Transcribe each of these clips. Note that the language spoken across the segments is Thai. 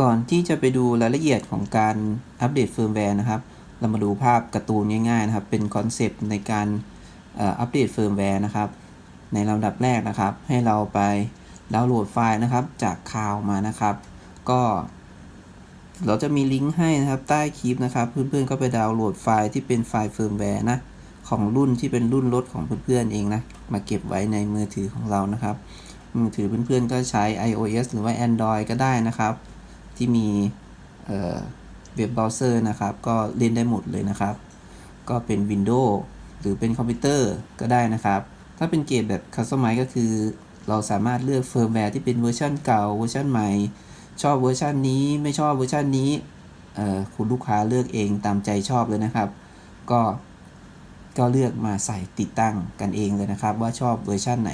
ก่อนที่จะไปดูรายละเอียดของการอัปเดตเฟิร์มแวร์นะครับ เรามาดูภาพการ์ตูนง่ายๆนะครับ เป็นคอนเซปต์ในการอัปเดตเฟิร์มแวร์นะครับ ในลำดับแรกนะครับ ให้เราไปดาวน์โหลดไฟล์นะครับจากคาวมานะครับ ก็เราจะมีลิงก์ให้นะครับใต้คลิปนะครับ เพื่อนๆก็ไปดาวน์โหลดไฟล์ที่เป็นไฟล์เฟิร์มแวร์นะของรุ่นที่เป็นรุ่นรถของเพื่อนๆเองนะมาเก็บไว้ในมือถือของเรานะครับ มือถือเพื่อนๆก็ใช้ iOS หรือว่า Android ก็ได้นะครับ ที่มีเว็บเบราว์เซอร์นะครับ ก็เล่นได้หมดเลยนะครับ ก็เป็น Windows หรือเป็นคอมพิวเตอร์ก็ได้นะครับ ถ้าเป็นเกรดแบบ Customize ก็คือ เราสามารถเลือกเฟิร์มแวร์ที่เป็นเวอร์ชันเก่าเวอร์ชันใหม่ ชอบเวอร์ชันนี้ไม่ชอบเวอร์ชันนี้คุณลูกค้าเลือกเองตามใจชอบเลยนะครับ ก็ก็เลือกมาใส่ติดตั้งกันเองเลยนะครับ ว่าชอบเวอร์ชันไหน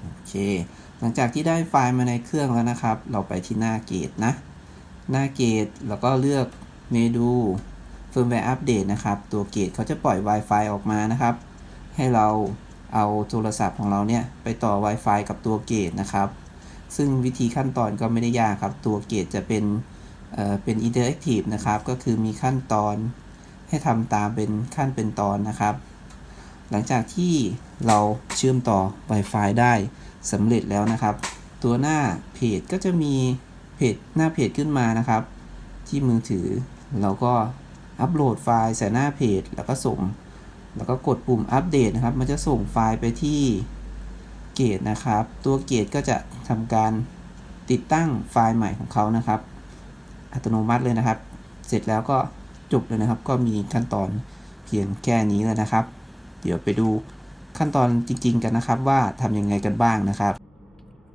โอเคหลังจากที่ได้ไฟล์มาในเครื่องแล้วนะครับ เราไปที่หน้าเกตนะ หน้าเกตแล้วก็เลือกเมนู firmware update นะครับ ตัวเกตเขาจะปล่อย Wi-Fi ออกมานะครับ ให้เราเอาโทรศัพท์ของเราเนี่ย ไปต่อ Wi-Fi กับตัวเกตนะครับ ซึ่งวิธีขั้นตอนก็ไม่ได้ยากครับ ตัวเกตจะเป็นเอ่อเป็น interactive นะครับ ก็คือมีขั้นตอนให้ทำตามเป็นขั้นเป็นตอนนะครับ หลังจากที่เราเชื่อมต่อ Wi-Fi ได้สำเร็จแล้วนะครับ ตัวหน้าเพจก็จะมี เพจหน้าเพจขึ้นมานะครับ ที่มือถือเราก็อัปโหลดไฟล์ใส่หน้าเพจ แล้วก็ส่ง แล้วก็กดปุ่มอัปเดตนะครับ มันจะส่งไฟล์ไปที่เกตนะครับ ตัวเกตก็จะทำการติดตั้งไฟล์ใหม่ของเขานะครับ อัตโนมัติเลยนะครับ เสร็จแล้วก็จบเลยนะครับ ก็มีขั้นตอนเพียงแค่นี้เลยนะครับ เดี๋ยวไปดูขั้นตอนจริง ๆ กันนะครับว่าทำยังไงกันบ้างนะครับ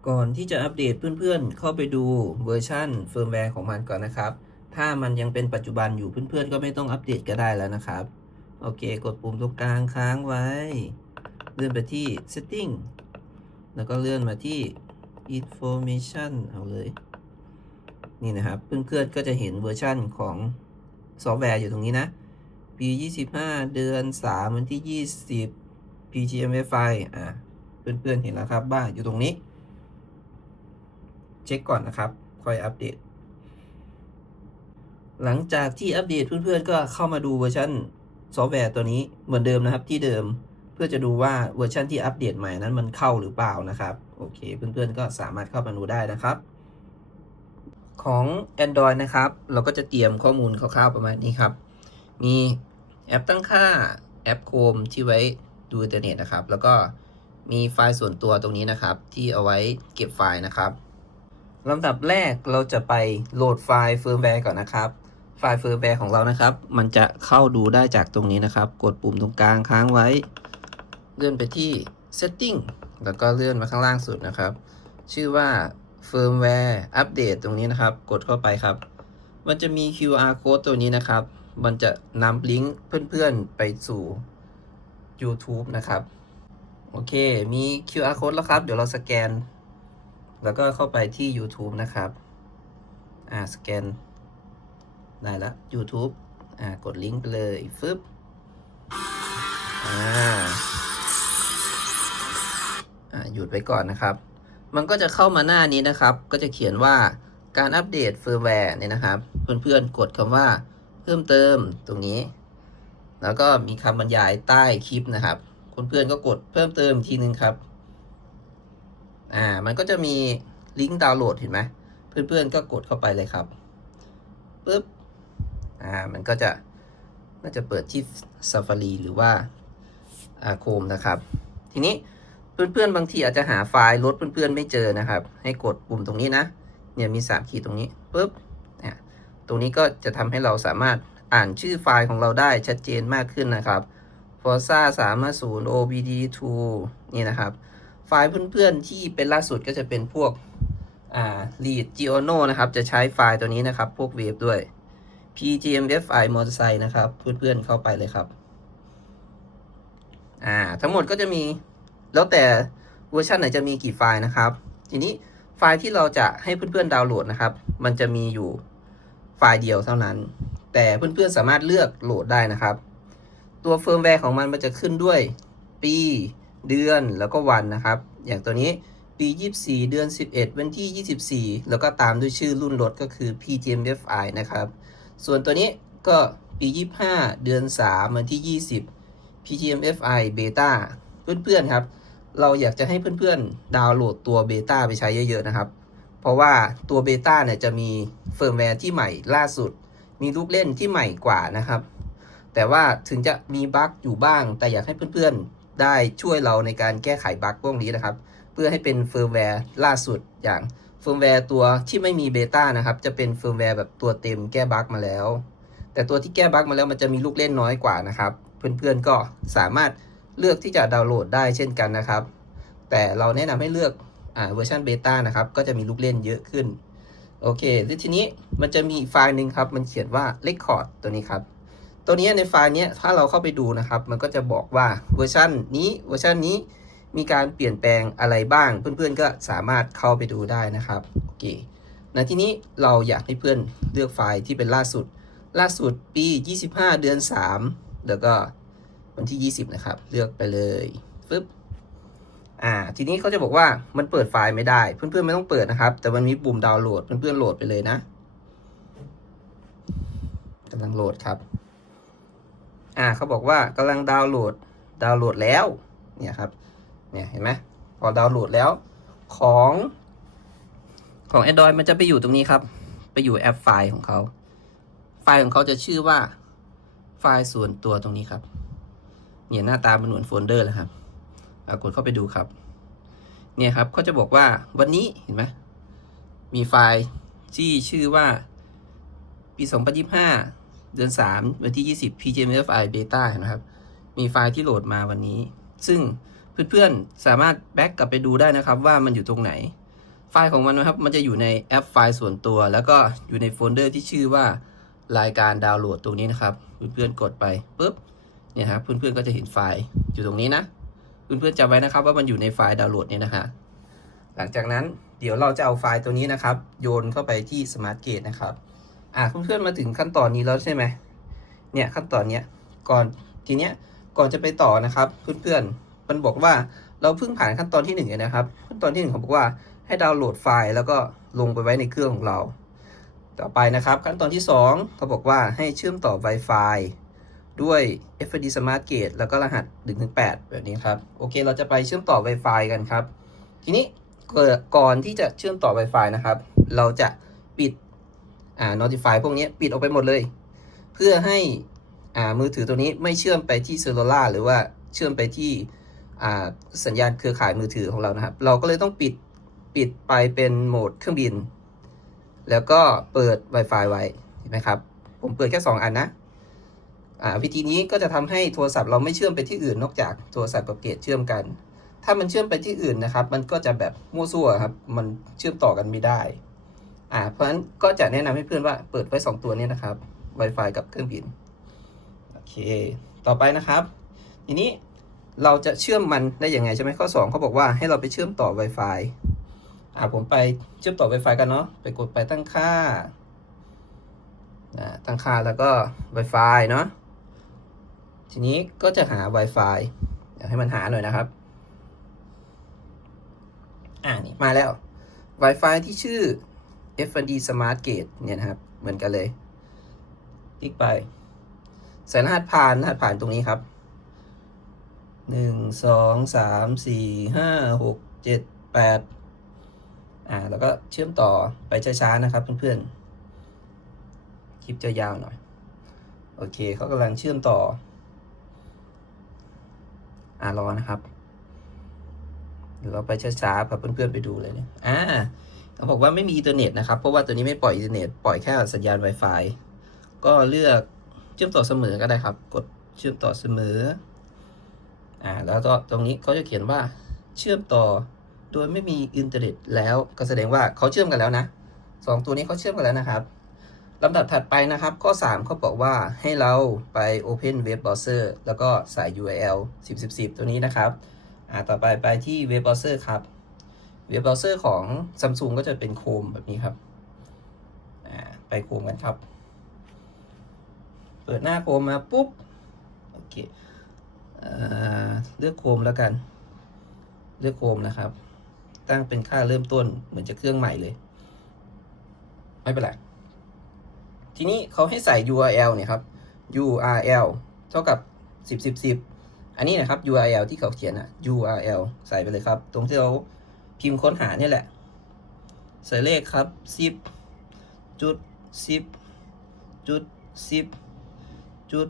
ก่อนที่จะอัปเดตเพื่อนๆ เข้าไปดูเวอร์ชันเฟิร์มแวร์ของมันก่อนนะครับ ถ้ามันยังเป็นปัจจุบันอยู่เพื่อนๆ ก็ไม่ต้องอัปเดตก็ได้แล้วนะครับ โอเค กดปุ่มตรงกลางค้างไว้ เลื่อนไปที่ setting แล้วก็เลื่อนมาที่ information เอาเลย นี่นะครับ เพื่อนๆ ก็จะเห็นเวอร์ชันของซอฟต์แวร์อยู่ตรงนี้นะ ปี 25 เดือน 3 วันที่ 20 PGMFI อะ เพื่อนๆ เห็นแล้วครับว่าอยู่ตรงนี้ ช็คก่อนนะครับ ค่อยอัปเดต หลังจากที่อัปเดตเพื่อนๆก็เข้ามาดูเวอร์ชันซอฟต์แวร์ตัวนี้เหมือนเดิมนะครับที่เดิมเพื่อจะดูว่าเวอร์ชันที่อัปเดตใหม่นั้นมันเข้าหรือเปล่านะครับ โอเค เพื่อนๆก็สามารถเข้ามาดูได้นะครับ ของ Android นะครับ เราก็จะเตรียมข้อมูลคร่าวๆประมาณนี้ครับ มีแอปตั้งค่าแอปโคมที่ไว้ดูอินเทอร์เน็ตนะครับ แล้วก็มีไฟล์ส่วนตัวตรงนี้นะครับ ที่เอาไว้เก็บไฟล์นะครับ ลำดับแรกเราจะไปโหลดไฟล์เฟิร์มแวร์ก่อนนะครับ ไฟล์เฟิร์มแวร์ของเรานะครับ มันจะเข้าดูได้จากตรงนี้นะครับ กดปุ่มตรงกลางค้างไว้ เลื่อนไปที่ setting แล้วก็เลื่อนมาข้างล่างสุดนะครับ ชื่อว่า firmware update ตรงนี้นะครับ กดเข้าไปครับ มันจะมี QR code ตัวนี้นะครับ มันจะนำลิงก์เพื่อนๆไปสู่ YouTube นะครับ โอเค มี QR code แล้วครับ เดี๋ยวเราสแกน แล้วก็เข้าไปที่ YouTube นะครับ อ่า สแกน ได้แล้ว YouTube อ่า กดลิงก์ไปเลยฟึบอ่า อ่า หยุดไว้ก่อนนะครับ มันก็จะเข้ามาหน้านี้นะครับ ก็จะเขียนว่าการอัปเดตเฟิร์มแวร์เนี่ยนะครับ เพื่อนๆ กดคำว่าเพิ่มเติมตรงนี้ แล้วก็มีคำบรรยายใต้คลิปนะครับ เพื่อนๆ ก็กดเพิ่มเติมทีนึงครับ อ่า มันก็จะมีลิงก์ดาวน์โหลดเห็นไหมเพื่อนๆก็กดเข้าไปเลยครับปึ๊บอ่ามันก็จะน่าจะเปิดที่ Safari หรือว่าอ่า Chrome นะครับ ทีนี้เพื่อนๆบางทีอาจจะหาไฟล์รถเพื่อนๆไม่เจอนะครับ ให้กดปุ่มตรงนี้นะเนี่ยมี3ขีดตรงนี้ปุ๊บเนี่ยตรงนี้ก็จะทำให้เราสามารถอ่านชื่อไฟล์ของเราได้ชัดเจนมากขึ้นนะครับ Forza 3 0 OBD2 นี่นะครับ ไฟล์เพื่อนๆที่เป็นล่าสุดก็จะเป็นพวกอ่า Lead Giono นะครับ จะใช้ไฟล์ตัวนี้นะครับ พวกเวฟด้วย PGMFI มอเตอร์ไซค์นะครับ เพื่อนๆเข้าไปเลยครับ อ่า ทั้งหมดก็จะมี แล้วแต่เวอร์ชันไหนจะมีกี่ไฟล์นะครับ ทีนี้ไฟล์ที่เราจะให้เพื่อนๆดาวน์โหลดนะครับ มันจะมีอยู่ไฟล์เดียวเท่านั้น แต่เพื่อนๆสามารถเลือกโหลดได้นะครับ ตัวเฟิร์มแวร์ของมันมันจะขึ้นด้วยปี เดือนแล้วก็วันนะครับ อย่างตัวนี้ปี 24 เดือน 11 วันที่ 24 แล้วก็ตามด้วยชื่อรุ่นรถก็คือ PGMFI นะครับ ส่วนตัวนี้ก็ปี 25 เดือน 3 วันที่ 20 PGMFI Beta เพื่อนๆครับ เราอยากจะให้เพื่อนๆ ดาวน์โหลดตัวเบต้าไปใช้เยอะๆนะครับ เพราะว่าตัวเบต้าเนี่ยจะมีเฟิร์มแวร์ที่ใหม่ล่าสุด มีลูกเล่นที่ใหม่กว่านะครับ แต่ว่าถึงจะมีบั๊กอยู่บ้าง แต่อยากให้เพื่อนๆ ได้ช่วยเราในการแก้ไขบั๊กพวกนี้นะครับ เพื่อให้เป็นเฟิร์มแวร์ล่าสุดอย่างเฟิร์มแวร์ตัวที่ไม่มีเบต้านะครับ จะเป็นเฟิร์มแวร์แบบตัวเต็มแก้บั๊กมาแล้ว แต่ตัวที่แก้บั๊กมาแล้วมันจะมีลูกเล่นน้อยกว่านะครับ เพื่อนๆก็สามารถเลือกที่จะดาวน์โหลดได้เช่นกันนะครับ แต่เราแนะนำให้เลือกอ่าเวอร์ชันเบต้านะครับ ก็จะมีลูกเล่นเยอะขึ้น โอเคแล้วทีนี้มันจะมีไฟล์หนึ่งครับ มันเขียนว่า record ตัวนี้ครับ ตัวนี้ในไฟล์นี้ถ้าเราเข้าไปดูนะครับ มันก็จะบอกว่าเวอร์ชันนี้เวอร์ชันนี้มีการเปลี่ยนแปลงอะไรบ้าง เพื่อนๆก็สามารถเข้าไปดูได้นะครับโอเคในที่นี้เราอยากให้เพื่อนเลือกไฟล์ที่เป็นล่าสุด ล่าสุดปี 25 เดือน 3 แล้วก็วันที่ 20 นะครับ เลือกไปเลยฟึบอ่าทีนี้เขาจะบอกว่ามันเปิดไฟล์ไม่ได้ เพื่อนๆไม่ต้องเปิดนะครับ แต่มันมีปุ่มดาวน์โหลดเพื่อนๆโหลดไปเลยนะกำลังโหลดครับ อ่าเขาบอกว่ากำลังดาวน์โหลดดาวน์โหลดแล้วเนี่ยครับเนี่ยเห็นไหมพอดาวน์โหลดแล้วของของ Android มันจะไปอยู่ตรงนี้ครับ ไปอยู่แอปไฟล์ของเขา ไฟล์ของเขาจะชื่อว่าไฟล์ส่วนตัวตรงนี้ครับ เนี่ยหน้าตาเป็นเหมือนโฟลเดอร์เลยครับกดเข้าไปดูครับ เนี่ยครับเขาจะบอกว่าวันนี้เห็นไหมมีไฟล์ที่ชื่อว่าปี 2025 เดือน 3 วันที่ 20 PGMFI Beta นไหมครับ มีไฟล์ที่โหลดมาวันนี้ ซึ่งเพื่อนๆ สามารถแบ็กกลับไปดูได้นะครับ ว่ามันอยู่ตรงไหน ไฟล์ของมันนะครับ มันจะอยู่ในแอปไฟล์ส่วนตัว แล้วก็อยู่ในโฟลเดอร์ที่ชื่อว่ารายการดาวน์โหลดตรงนี้นะครับ เพื่อนๆ กดไปปุ๊บ เนี่ยครับ เพื่อนๆ ก็จะเห็นไฟล์อยู่ตรงนี้นะ เพื่อนๆจำไว้นะครับว่ามันอยู่ในไฟล์ดาวน์โหลดเนี่ยนะฮะ หลังจากนั้นเดี๋ยวเราจะเอาไฟล์ตัวนี้นะครับ โยนเข้าไปที่ Smart Gate นะครับ อะเพื่อนๆมาถึงขั้นตอนนี้แล้วใช่ไหมเนี่ยขั้นตอนเนี้ยก่อนทีเนี้ยก่อนจะไปต่อนะครับ เพื่อนๆมันบอกว่าเราเพิ่งผ่านขั้นตอนที่หนึ่งเลยนะครับ ขั้นตอนที่หนึ่งเขาบอกว่าให้ดาวน์โหลดไฟล์แล้วก็ลงไปไว้ในเครื่องของเรา ต่อไปนะครับ ขั้นตอนที่ 2 เขาบอกว่าให้เชื่อมต่อ Wi-Fi ด้วย FD Smart Gate แล้วก็รหัส1-8 แบบนี้ครับ โอเค เราจะไปเชื่อมต่อ Wi-Fi กันครับ ทีนี้ก่อนที่จะเชื่อมต่อ Wi-Fi นะครับ เราจะปิด อ่า Notify พวกนี้ปิดออกไปหมดเลย เพื่อให้อ่ามือถือตัวนี้ไม่เชื่อมไปที่ Cellular หรือว่าเชื่อมไปที่อ่าสัญญาณเครือข่ายมือถือของเรานะครับ เราก็เลยต้องปิดปิดไปเป็นโหมดเครื่องบิน แล้วก็เปิด Wi-Fi ไว้เห็นไหมครับ ผมเปิดแค่ 2 อันนะอ่าวิธีนี้ก็จะทำให้โทรศัพท์เราไม่เชื่อมไปที่อื่นนอกจากโทรศัพท์กับเกจเชื่อมกัน ถ้ามันเชื่อมไปที่อื่นนะครับ มันก็จะแบบมั่วซั่วครับ มันเชื่อมต่อกันไม่ได้ อ่าเพราะฉะนั้นก็จะแนะนำให้เพื่อนว่าเปิดไว้ 2 ตัวนี้นะครับ Wi-Fi กับเครื่องบินโอเค ต่อไปนะครับ ทีนี้เราจะเชื่อมมันได้ยังไงใช่ไหมข้อ 2 เขาบอกว่าให้เราไปเชื่อมต่อ Wi-Fi อ่าผมไปเชื่อมต่อ Wi-Fi กันเนาะไปกดไปตั้งค่าตั้งค่าแล้วก็ Wi-Fi เนาะทีนี้ก็จะหา Wi-Fi เดี๋ยวให้มันหาหน่อยนะครับ อ่านี่มาแล้ว Wi-Fi ที่ชื่อ FND Smart Gate เนี่ยนะครับ เหมือนกันเลย คลิกไป ใส่รหัสผ่านรหัสผ่านตรงนี้ครับ หนึ่ง สอง สาม สี่ ห้า หก เจ็ด แปด อ่า แล้วก็เชื่อมต่อไปช้าๆนะครับเพื่อนๆ คลิปจะยาวหน่อย โอเค เขากำลังเชื่อมต่อ อ่ารอนะครับ เดี๋ยวเราไปช้าๆพาเพื่อนๆไปดูเลยเนี่ย อ่า เขาบอกว่าไม่มีอินเทอร์เน็ตนะครับ เพราะว่าตัวนี้ไม่ปล่อยอินเทอร์เน็ตปล่อยแค่สัญญาณ Wi-Fi ก็เลือกเชื่อมต่อเสมอก็ได้ครับ กดเชื่อมต่อเสมออ่าแล้วก็ตรงนี้เขาจะเขียนว่าเชื่อมต่อโดยไม่มีอินเทอร์เน็ตแล้วก็แสดงว่าเขาเชื่อมกันแล้วนะสองตัวนี้เขาเชื่อมกันแล้วนะครับลำดับถัดไปนะครับ ข้อ 3เขาบอกว่าให้เราไป Open Web Browser แล้วก็ใส่ URL 10 10 10ตัวนี้นะครับ อ่าต่อไปไปที่ Web Browser ครับ Web Browser ของ Samsung ก็จะเป็น Chrome แบบนี้ครับอ่าไป Chrome กันครับ เปิดหน้า Chrome มาปุ๊บ โอเคเอเลือก Chrome แล้วกัน เลือก Chrome นะครับ ตั้งเป็นค่าเริ่มต้นเหมือนจะเครื่องใหม่เลย ไม่เป็นไร ทีนี้เขาให้ใส่ URL เนี่ยครับ URL เท่ากับ 10 10 10 อันนี้นะครับ URL ที่เขาเขียนอะ URL ใส่ไปเลยครับ ตรงที่เรา พิมพ์ค้นหาเนี่ยแหละ ใส่เลขครับ10จุด10จุด10จุด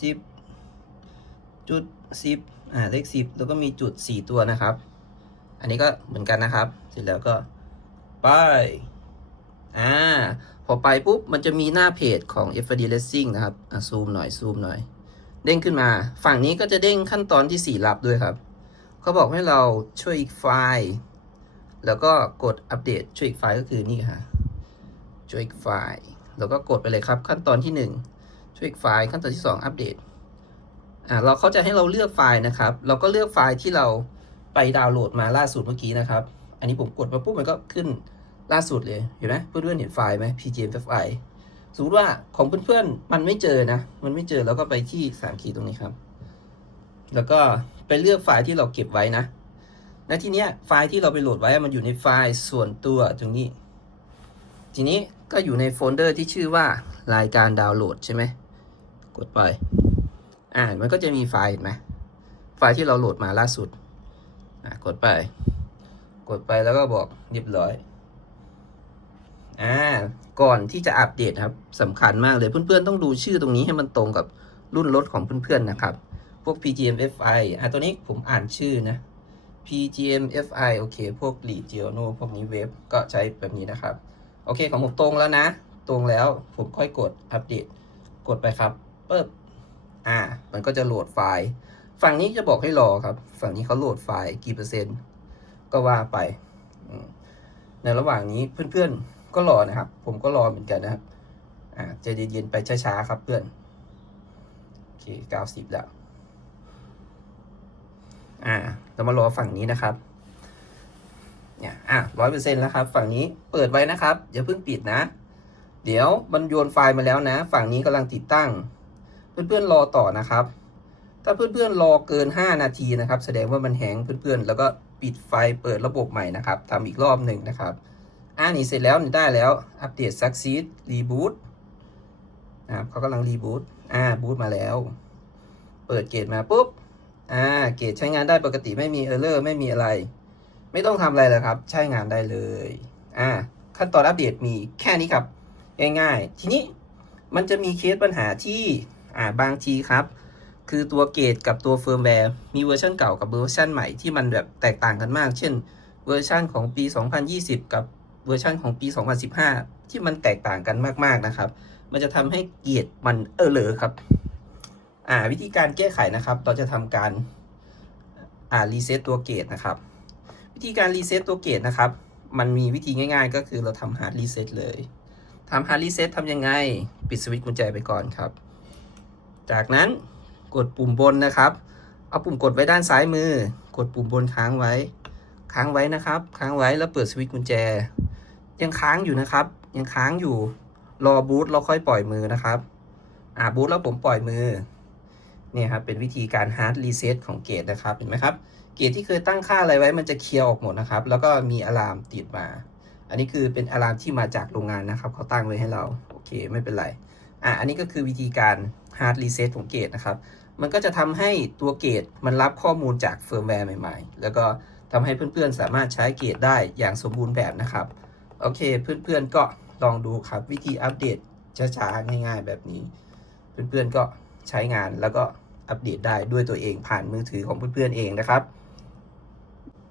10จุด10อ่าเลข10แล้วก็มีจุด4ตัวนะครับ อันนี้ก็เหมือนกันนะครับ เสร็จแล้วก็ไปอ่าพอไปปุ๊บ มันจะมีหน้าเพจของ f d Racing นะครับซูมหน่อยซูมหน่อย เด้งขึ้นมา ฝั่งนี้ก็จะเด้งขั้นตอนที่ 4 ลับด้วยครับ เขาบอกให้เราช่วยอีกไฟล์ แล้วก็กดอัปเดตช่วยอีกไฟล์ก็คือนี่ค่ะช่วยอีกไฟล์ แล้วก็กดไปเลยครับ ขั้นตอนที่ 1 ช่วยอีกไฟล์ขั้นตอนที่ 2 อัปเดตอ่าเราเขาจะให้เราเลือกไฟล์นะครับ เราก็เลือกไฟล์ที่เราไปดาวน์โหลดมาล่าสุดเมื่อกี้นะครับ อันนี้ผมกดมาปุ๊บมันก็ขึ้นล่าสุดเลยเห็นไหมเพื่อนๆเห็นไฟล์ไหม pgmfi สมมติว่าของเพื่อนๆมันไม่เจอนะ มันไม่เจอแล้วก็ไปที่สามขีดตรงนี้ครับ แล้วก็ไปเลือกไฟล์ที่เราเก็บไว้นะ ในที่เนี้ยไฟล์ที่เราไปโหลดไว้มันอยู่ในไฟล์ส่วนตัวตรงนี้ ทีนี้ก็อยู่ในโฟลเดอร์ที่ชื่อว่ารายการดาวน์โหลดใช่ไหมกดไปอ่ามันก็จะมีไฟล์เห็นไหมไฟล์ที่เราโหลดมาล่าสุดอ่ากดไป กดไปแล้วก็บอกเรียบร้อยอ่าก่อนที่จะอัปเดตครับสำคัญมากเลยเพื่อนๆต้องดูชื่อตรงนี้ให้มันตรงกับรุ่นรถของเพื่อนๆนะครับ พวก PGMFI อะตัวนี้ผมอ่านชื่อนะ PGMFI โอเค พวก l e g i o n o พวกนี้เว็บก็ใช้แบบนี้นะครับ โอเค ของผมตรงแล้วนะ ตรงแล้วผมค่อยกดอัปเดต กดไปครับปึ๊บอ่า มันก็จะโหลดไฟล์ ฝั่งนี้จะบอกให้รอครับ ฝั่งนี้เขาโหลดไฟล์กี่เปอร์เซ็นต์ ก็ว่าไป ในระหว่างนี้เพื่อนๆก็รอนะครับ ผมก็รอเหมือนกันนะครับ อ่าใจเย็นๆไปช้าๆครับเพื่อน โอเคเก้าสิบแล้ว อ่า เรามารอฝั่งนี้นะครับ เนี่ยอะร้อยเปอร์เซ็นต์แล้วครับ ฝั่งนี้เปิดไว้นะครับอย่าเพิ่งปิดนะ เดี๋ยวมันโยนไฟล์มาแล้วนะ ฝั่งนี้กำลังติดตั้ง เพื่อนๆรอต่อนะครับ ถ้าเพื่อนๆรอเกิน 5 นาทีนะครับ แสดงว่ามันแหงเพื่อนๆ แล้วก็ปิดไฟเปิดระบบใหม่นะครับทำอีกรอบหนึ่งนะครับอ่านี่เสร็จแล้วนี่ได้แล้วอัปเดต succeed reboot นะครับเขากำลังรีบูตอ่าบูตมาแล้ว เปิดเกตมาปุ๊บ อ่าเกตใช้งานได้ปกติไม่มีเออร์เลอร์ไม่มีอะไร ไม่ต้องทำอะไรเลยครับ ใช้งานได้เลยอ่าขั้นตอนอัปเดตมีแค่นี้ครับ ง่ายๆ ทีนี้มันจะมีเคสปัญหาที่อ่าบางทีครับ คือตัวเกตกับตัวเฟิร์มแวร์มีเวอร์ชันเก่ากับเวอร์ชันใหม่ที่มันแบบแตกต่างกันมาก เช่น เวอร์ชันของปี 2020 กับเวอร์ชันของปี 2015 ที่มันแตกต่างกันมากๆนะครับ มันจะทำให้เกียรมันเออเลอครับ อ่าวิธีการแก้ไขนะครับ เราจะทำการอ่ารีเซ็ตตัวเกตนะครับ วิธีการรีเซ็ตตัวเกตนะครับ มันมีวิธีง่ายๆ ก็คือเราทำฮาร์ดรีเซ็ตเลยทำฮาร์ดรีเซ็ตทำยังไง ปิดสวิตช์กุญแจไปก่อนครับ จากนั้นกดปุ่มบนนะครับ เอาปุ่มกดไว้ด้านซ้ายมือ กดปุ่มบนค้างไว้ ค้างไว้นะครับ ค้างไว้แล้วเปิดสวิตช์กุญแจ ยังค้างอยู่นะครับ ยังค้างอยู่ รอบูตเราค่อยปล่อยมือนะครับ อ่าบูตแล้วผมปล่อยมือ เนี่ยครับเป็นวิธีการฮาร์ดรีเซ็ตของเกตนะครับเห็นไหมครับเกตที่เคยตั้งค่าอะไรไว้มันจะเคลียร์ออกหมดนะครับ แล้วก็มีอะลามติดมา อันนี้คือเป็นอะลามที่มาจากโรงงานนะครับเขาตั้งไว้ให้เราโอเคไม่เป็นไรอะอันนี้ก็คือวิธีการฮาร์ดรีเซ็ตของเกตนะครับมันก็จะทำให้ตัวเกตมันรับข้อมูลจากเฟิร์มแวร์ใหม่ๆ แล้วก็ทำให้เพื่อนๆสามารถใช้เกตได้อย่างสมบูรณ์แบบนะครับ โอเค เพื่อนๆก็ลองดูครับวิธีอัปเดตช้าๆง่าย ๆ แบบนี้ เพื่อนๆก็ใช้งานแล้วก็ อัปเดตได้ด้วยตัวเองผ่านมือถือของเพื่อนๆเองนะครับ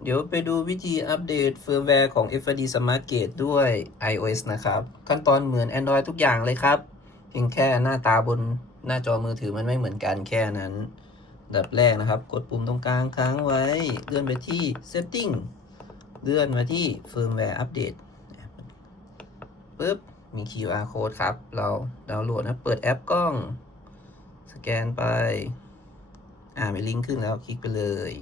เดี๋ยวไปดูวิธีอัปเดตเฟิร์มแวร์ของ FID Smart Gate ด้วย iOS นะครับ ขั้นตอนเหมือน Android ทุกอย่างเลยครับ เพียงแค่หน้าตาบนหน้าจอมือถือมันไม่เหมือนกันแค่นั้นดับแรกนะครับ กดปุ่มตรงกลางค้างไว้ เลื่อนไปที่ Setting เลื่อนมาที่ Firmware Update ปึ๊บ มี QR code ครับ เราดาวน์โหลดนะ เปิดแอปกล้อง สแกนไป อ่ามีลิงก์ขึ้นแล้วคลิกไปเลย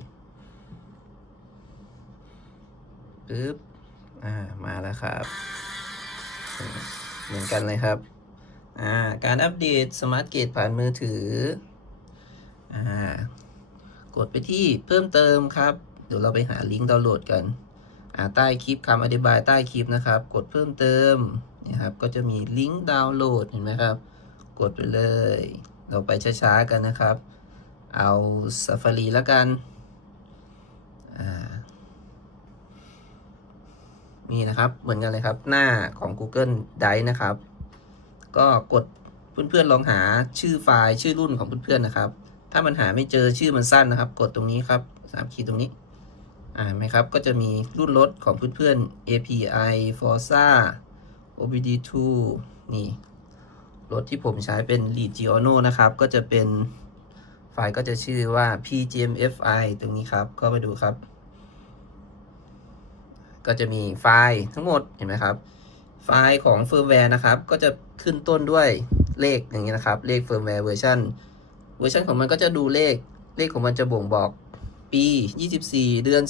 ปึ๊บอ่ามาแล้วครับ เหมือนกันเลยครับอ่าการอัปเดตสมาร์ทเกตผ่านมือถืออ่ากดไปที่เพิ่มเติมครับ เดี๋ยวเราไปหาลิงก์ดาวน์โหลดกันอ่าใต้คลิปคำอธิบายใต้คลิปนะครับ กดเพิ่มเติมนี่ครับก็จะมีลิงก์ดาวน์โหลดเห็นไหมครับ กดไปเลย เราไปช้าๆกันนะครับ เอา Safari แล้วกัน นี่นะครับ เหมือนกันเลยครับ หน้าของ Google Drive นะครับ ก็กดเพื่อนๆลองหาชื่อไฟล์ชื่อรุ่นของเพื่อนๆนะครับ ถ้ามันหาไม่เจอชื่อมันสั้นนะครับ กดตรงนี้ครับสามขีดตรงนี้ อ่านไหมครับ ก็จะมีรุ่นรถของเพื่อนๆ API Forza OBD2 นี่ รถที่ผมใช้เป็น Regiono นะครับ ก็จะเป็น ไฟล์ก็จะชื่อว่า pgmfi ตรงนี้ครับ ก็ไปดูครับ ก็จะมีไฟล์ทั้งหมดเห็นไหมครับ ไฟล์ของเฟิร์มแวร์นะครับ ก็จะขึ้นต้นด้วยเลขอย่างนี้นะครับ เลขเฟิร์มแวร์เวอร์ชันเวอร์ชันของมันก็จะดูเลข เลขของมันจะบ่งบอกปี 24 เดือน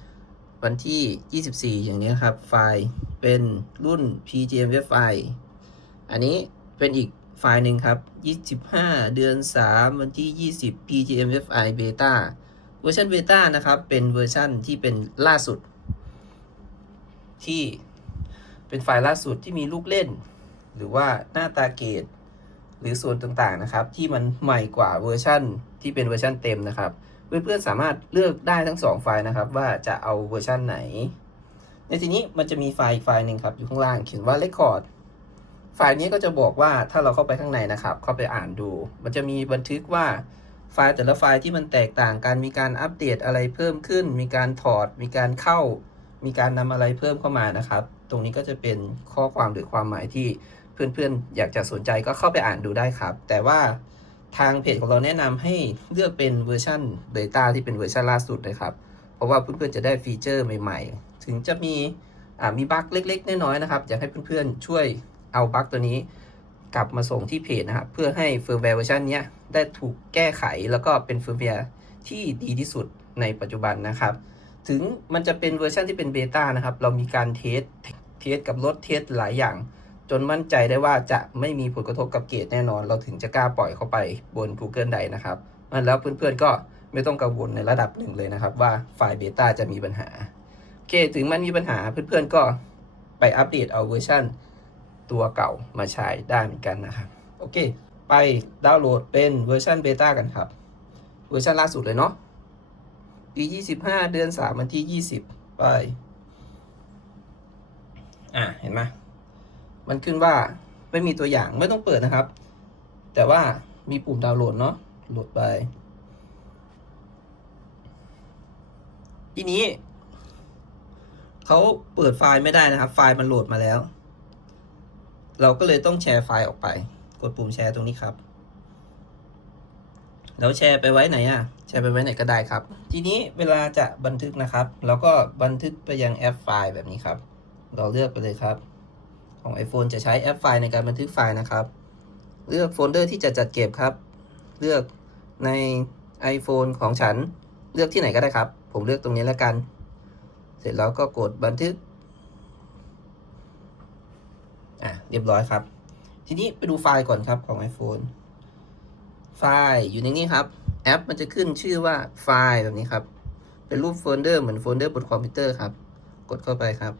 11 วันที่ 24 อย่างนี้ครับ ไฟล์เป็นรุ่น pgmfi อันนี้เป็นอีก ไฟล์หนึ่งครับ 25 เดือน 3 วันที่ 20 pgmfi beta เวอร์ชัน beta นะครับ เป็นเวอร์ชันที่เป็นล่าสุด ที่เป็นไฟล์ล่าสุดที่มีลูกเล่น หรือว่าหน้าตาเกต หรือส่วนต่างๆนะครับ ที่มันใหม่กว่าเวอร์ชันที่เป็นเวอร์ชันเต็มนะครับ เพื่อนๆสามารถเลือกได้ทั้ง 2 ไฟล์นะครับ ว่าจะเอาเวอร์ชันไหน ในทีนี้มันจะมีไฟล์อีกไฟล์หนึ่งครับ อยู่ข้างล่างเขียนว่า Record ไฟล์นี้ก็จะบอกว่าถ้าเราเข้าไปข้างในนะครับ เข้าไปอ่านดู มันจะมีบันทึกว่าไฟล์แต่ละไฟล์ที่มันแตกต่างกันมีการอัปเดตอะไรเพิ่มขึ้น มีการถอด มีการเข้า มีการนำอะไรเพิ่มเข้ามานะครับ ตรงนี้ก็จะเป็นข้อความหรือความหมายที่เพื่อนๆ อยากจะสนใจก็เข้าไปอ่านดูได้ครับ แต่ว่าทางเพจของเราแนะนำให้เลือกเป็นเวอร์ชันเบต้าที่เป็นเวอร์ชันล่าสุดเลยครับ เพราะว่าเพื่อนๆจะได้ฟีเจอร์ใหม่ ๆ ถึงจะมีมีบั๊กเล็ก ๆ น้อยๆนะครับอยากให้เพื่อนๆช่วย เอาบั๊กตัวนี้กลับมาส่งที่เพจนะครับ เพื่อให้เฟิร์มแวร์เวอร์ชันนี้ได้ถูกแก้ไขแล้วก็เป็นเฟิร์มแวร์ที่ดีที่สุดในปัจจุบันนะครับ ถึงมันจะเป็นเวอร์ชันที่เป็นเบต้านะครับ เรามีการเทสเทสกับรถเทสหลายอย่าง จนมั่นใจได้ว่าจะไม่มีผลกระทบกับเกรดแน่นอน เราถึงจะกล้าปล่อยเข้าไปบน Google ใดนะครับมันแล้วเพื่อนๆก็ไม่ต้องกังวลในระดับหนึ่งเลยนะครับ ว่าไฟล์เบต้าจะมีปัญหาโอเคถึงมันมีปัญหาเพื่อนๆก็ไปอัปเดตเอาเวอร์ชัน ตัวเก่ามาใช้ได้เหมือนกันนะครับ โอเค ไปดาวน์โหลดเป็นเวอร์ชันเบต้ากันครับ เวอร์ชันล่าสุดเลยเนาะปียี่สิบห้าเดือนสามวันที่ยี่สิบไป อะ เห็นไหมมันขึ้นว่าไม่มีตัวอย่างไม่ต้องเปิดนะครับ แต่ว่ามีปุ่มดาวน์โหลดเนาะโหลดไป ทีนี้เขาเปิดไฟล์ไม่ได้นะครับ ไฟล์มันโหลดมาแล้ว เราก็เลยต้องแชร์ไฟล์ออกไป กดปุ่มแชร์ตรงนี้ครับ แล้วแชร์ไปไว้ไหนอะ แชร์ไปไว้ไหนก็ได้ครับ ทีนี้เวลาจะบันทึกนะครับ เราก็บันทึกไปยังแอปไฟล์แบบนี้ครับ เราเลือกไปเลยครับ ของ iPhone จะใช้แอปไฟล์ในการบันทึกไฟล์นะครับ เลือกโฟลเดอร์ที่จะจัดเก็บครับ เลือกใน iPhone ของฉัน เลือกที่ไหนก็ได้ครับ ผมเลือกตรงนี้แล้วกัน เสร็จแล้วก็กดบันทึก อะเรียบร้อยครับ ทีนี้ไปดูไฟล์ก่อนครับของ iPhone ไฟล์อยู่ในนี้ครับ แอปมันจะขึ้นชื่อว่าไฟล์แบบนี้ครับ เป็นรูปโฟลเดอร์เหมือนโฟลเดอร์บนคอมพิวเตอร์ครับ กดเข้าไปครับ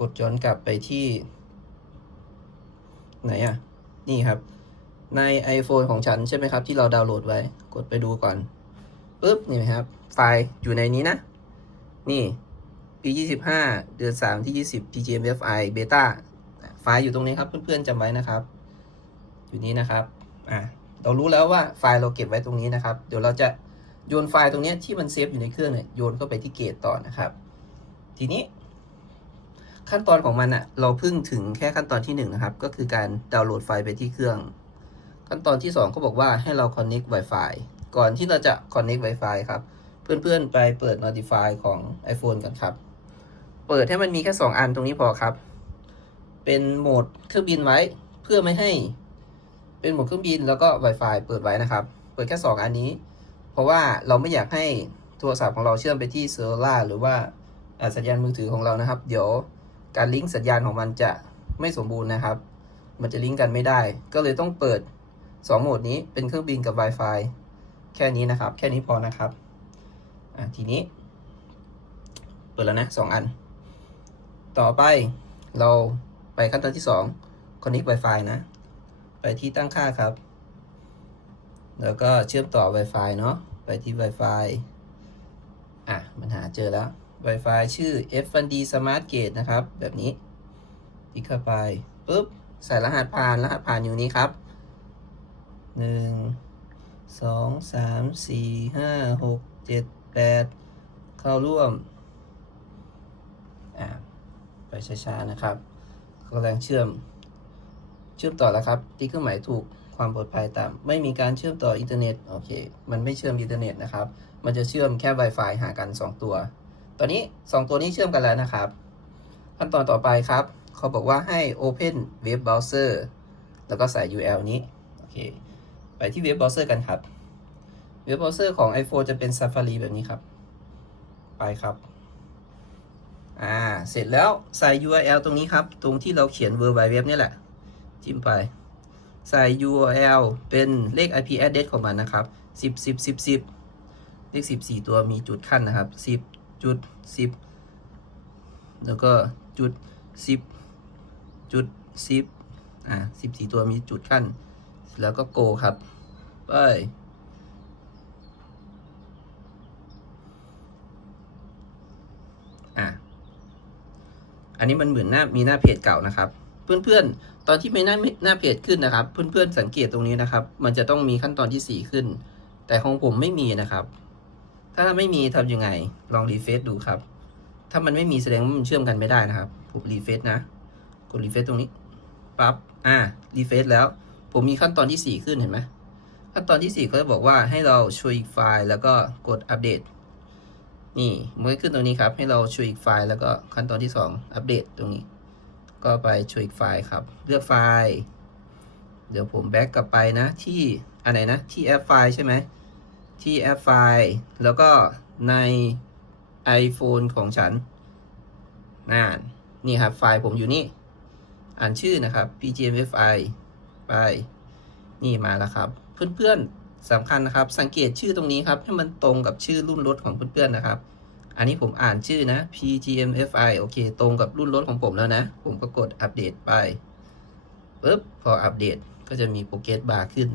กดย้อนกลับไปที่ ไหนอะ นี่ครับ ใน iPhone ของฉันใช่ไหมครับ ที่เราดาวน์โหลดไว้ กดไปดูก่อนปุ๊บนี่ไหมครับ ไฟล์อยู่ในนี้นะ นี่ ปี 25 เดือน 3 ที่ 20 PGMFI Beta ไฟล์อยู่ตรงนี้ครับ เพื่อนๆจำไว้นะครับ อยู่นี้นะครับอะเรารู้แล้วว่าไฟล์เราเก็บไว้ตรงนี้นะครับ เดี๋ยวเราจะโยนไฟล์ตรงนี้ที่มันเซฟอยู่ในเครื่องเนี่ยโยนเข้าไปที่เกตต่อนะครับ ทีนี้ ขั้นตอนของมันอะเราเพิ่งถึงแค่ขั้นตอนที่1นงนะครับ ก็คือการดาวน์โหลดไฟล์ไปที่เครื่อง ขั้นตอนที่2เขาบอกว่าให้เรา connect Wi-Fi ก่อนที่เราจะ connect Wi-Fi ครับ เพื่อนๆไปเปิด Notify ของ iPhone กันครับ เปิดให้มันมีแค่2อันตรงนี้พอครับ เป็นโหมดเครื่องบินไว้เพื่อไม่ให้ เป็นโหมดเครื่องบินแล้วก็ Wi-Fi เปิดไว้นะครับ เปิดแค่2อันนี้ เพราะว่าเราไม่อยากให้โทรศัพท์ของเราเชื่อมไปที่เซอร์ล่าหรือว่าสัญญาณมือถือของเรานะครับ เดี๋ยวการลิงก์สัญญาณของมันจะไม่สมบูรณ์นะครับ มันจะลิงก์กันไม่ได้ ก็เลยต้องเปิด 2 โหมดนี้เป็นเครื่องบินกับ Wi-Fi แค่นี้นะครับ แค่นี้พอนะครับ ทีนี้ เปิดแล้วนะสองอัน ต่อไปเราไปขั้นตอนที่สอง connect Wi-Fi นะ ไปที่ตั้งค่าครับ แล้วก็เชื่อมต่อ Wi-Fi เนาะไปที่ Wi-Fi อะมันหาเจอแล้ว Wi-Fi ชื่อ F1D Smart Gate นะครับ แบบนี้คลิกเข้าไปปุ๊บใส่รหัสผ่านรหัสผ่านอยู่นี้ครับหนึ่งสองสามสี่ห้าหกเจ็ดแปดเข้าร่วม ไปช้าๆนะครับกำลังเชื่อมเชื่อมต่อแล้วครับติ๊กเครื่องหมายถูกความปลอดภัยตามไม่มีการเชื่อมต่ออินเทอร์เน็ตโอเคมันไม่เชื่อมอินเทอร์เน็ตนะครับ มันจะเชื่อมแค่ Wi-Fi หากัน 2 ตัว ตอนนี้ 2 ตัวนี้เชื่อมกันแล้วนะครับ ขั้นตอนต่อไปครับ เขาบอกว่าให้ Open Web Browser แล้วก็ใส่ URL นี้โอเคไปที่ Web Browser กันครับ Web Browser ของ iPhone จะเป็น Safari แบบนี้ครับ ไปครับ อ่า เสร็จแล้วใส่ URL ตรงนี้ครับ ตรงที่เราเขียน w w Web นี่แหละ จิ้มไป ใส่ URL เป็นเลข IP address ของมันนะครับ 10 10 10 10 เลข 14 ตัวมีจุดขั้นนะครับ 10 จุด 10 แล้วก็จุด 10 จุด 10 อ่า 14 ตัวมีจุดขั้น แล้วก็ go ครับ ไป อะ อันนี้มันเหมือนหน้ามีหน้าเพจเก่านะครับ เพื่อนๆ ตอนที่มีหน้าหน้าเพจขึ้นนะครับ เพื่อนๆสังเกตตรงนี้นะครับ มันจะต้องมีขั้นตอนที่ 4 ขึ้น แต่ของผมไม่มีนะครับ ถ้าไม่มีทำยังไงลองรีเฟซดูครับ ถ้ามันไม่มีแสดงว่ามันเชื่อมกันไม่ได้นะครับ ผมรีเฟซนะกดรีเฟซตรงนี้ปั๊บอ่ารีเฟซแล้ว ผมมีขั้นตอนที่ 4 ขึ้นเห็นไหมขั้นตอนที่4เขาจะบอกว่าให้เราช่วยอีกไฟล์ แล้วก็กดอัปเดต นี่มันก็ขึ้นตรงนี้ครับ ให้เราช่วยอีกไฟล์แล้วก็ขั้นตอนที่ 2 อัปเดตตรงนี้ ก็ไปช่วยอีกไฟล์ครับ เลือกไฟล์ เดี๋ยวผมแบ็กกลับไปนะที่อันไหนนะ ที่แอปไฟล์ใช่ไหมที่แอปไฟล์แล้วก็ใน iPhone ของฉันน่นนี่ครับไฟล์ผมอยู่นี่ อ่านชื่อนะครับ pgmfi ไป นี่มาแล้วครับ เพื่อนๆ สำคัญนะครับ สังเกตชื่อตรงนี้ครับ ให้มันตรงกับชื่อรุ่นรถของเพื่อนๆนะครับ อันนี้ผมอ่านชื่อนะ pgmfi โอเค ตรงกับรุ่นรถของผมแล้วนะ ผมก็กดอัปเดตไปปุ๊บพออัปเดตก็จะมีโปรเกรสบาร์ขึ้น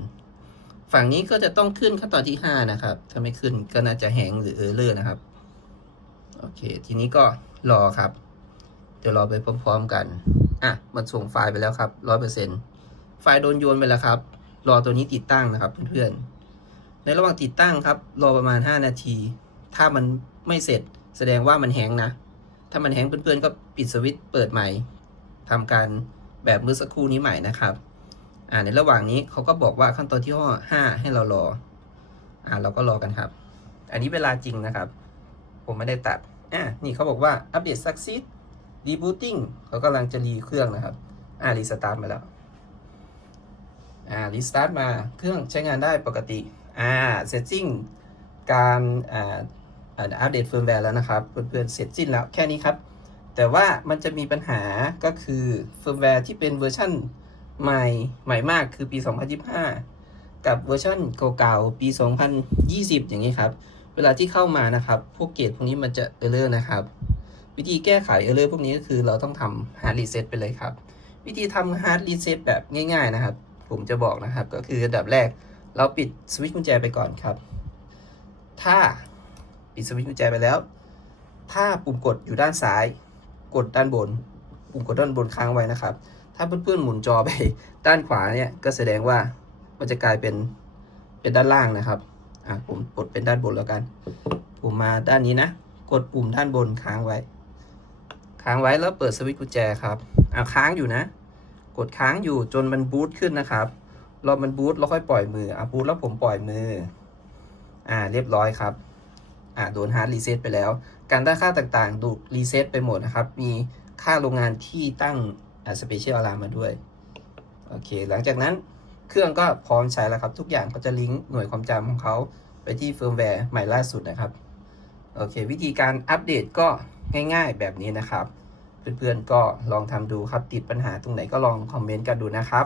ฝั่งนี้ก็จะต้องขึ้นขั้นตอนที่ 5 นะครับ ถ้าไม่ขึ้นก็น่าจะแหงหรือเออร์เลอร์นะครับ โอเค ทีนี้ก็รอครับ เดี๋ยวรอไปพร้อมๆกัน อะ มันส่งไฟล์ไปแล้วครับร้อยเปอร์เซ็นไฟล์โดนโยนไปแล้วครับ รอตัวนี้ติดตั้งนะครับเพื่อนๆ ในระหว่างติดตั้งครับรอประมาณ 5 นาที ถ้ามันไม่เสร็จแสดงว่ามันแฮงนะ ถ้ามันแฮงเพื่อนๆก็ปิดสวิตช์เปิดใหม่ทำการแบบเมื่อสักครู่นี้ใหม่นะครับอ่าในระหว่างนี้เขาก็บอกว่าขั้นตอนที่ข้อ5ให้เรารออ่าเราก็รอกันครับ อันนี้เวลาจริงนะครับ ผมไม่ได้ตัดอ่านี่เขาบอกว่าอัปเดตซักซีดรีบูติ้งเขากำลังจะรีเครื่องนะครับอ่ารีสตาร์ทมาแล้วอ่ารีสตาร์ทมาเครื่องใช้งานได้ปกติ อ่าเสร็จสิ้นการอ่าอัปเดตเฟิร์มแวร์แล้วนะครับ เพื่อนๆ เสร็จสิ้นแล้วแค่นี้ครับ แต่ว่ามันจะมีปัญหาก็คือเฟิร์มแวร์ที่เป็นเวอร์ชันใหม่ใหม่มากคือปี 2025 กับเวอร์ชันเก่าๆ ปี 2020 อย่างนี้ครับ เวลาที่เข้ามานะครับ พวกเกรดพวกนี้มันจะเออร์เลอร์นะครับ วิธีแก้ไขเออร์เลอร์พวกนี้ก็คือเราต้องทำ hard reset ไปเลยครับ วิธีทำ hard reset แบบง่าย ๆนะครับ ผมจะบอกนะครับก็คืออันดับแรก เราปิดสวิตช์กุญแจไปก่อนครับ ถ้าปิดสวิตช์กุญแจไปแล้ว ถ้าปุ่มกดอยู่ด้านซ้าย กดด้านบน ปุ่มกดด้านบนค้างไว้นะครับ ถ้าเพื่อนๆหมุนจอไปด้านขวาเนี่ยก็แสดงว่ามันจะกลายเป็นเป็นด้านล่างนะครับอะผมกดเป็นด้านบนแล้วกัน ผมมาด้านนี้นะ กดปุ่มด้านบนค้างไว้ ค้างไว้แล้วเปิดสวิตช์กุญแจครับอะค้างอยู่นะ กดค้างอยู่จนมันบูตขึ้นนะครับ เรอมันบูตแล้วค่อยปล่อยมืออะบูตแล้วผมปล่อยมือ อ่า เรียบร้อยครับ อ่าโดนฮาร์ดรีเซ็ตไปแล้ว การตั้งค่าต่างๆดูรีเซ็ตไปหมดนะครับ มีค่าโรงงานที่ตั้งอ่าสเปเชียลอะลามมาด้วย โอเค หลังจากนั้นเครื่องก็พร้อมใช้แล้วครับ ทุกอย่างเขาจะลิงก์หน่วยความจำของเขาไปที่เฟิร์มแวร์ใหม่ล่าสุดนะครับ โอเค วิธีการอัปเดตก็ง่ายๆแบบนี้นะครับ เพื่อนๆก็ลองทำดูครับติดปัญหาตรงไหนก็ลองคอมเมนต์กันดูนะครับ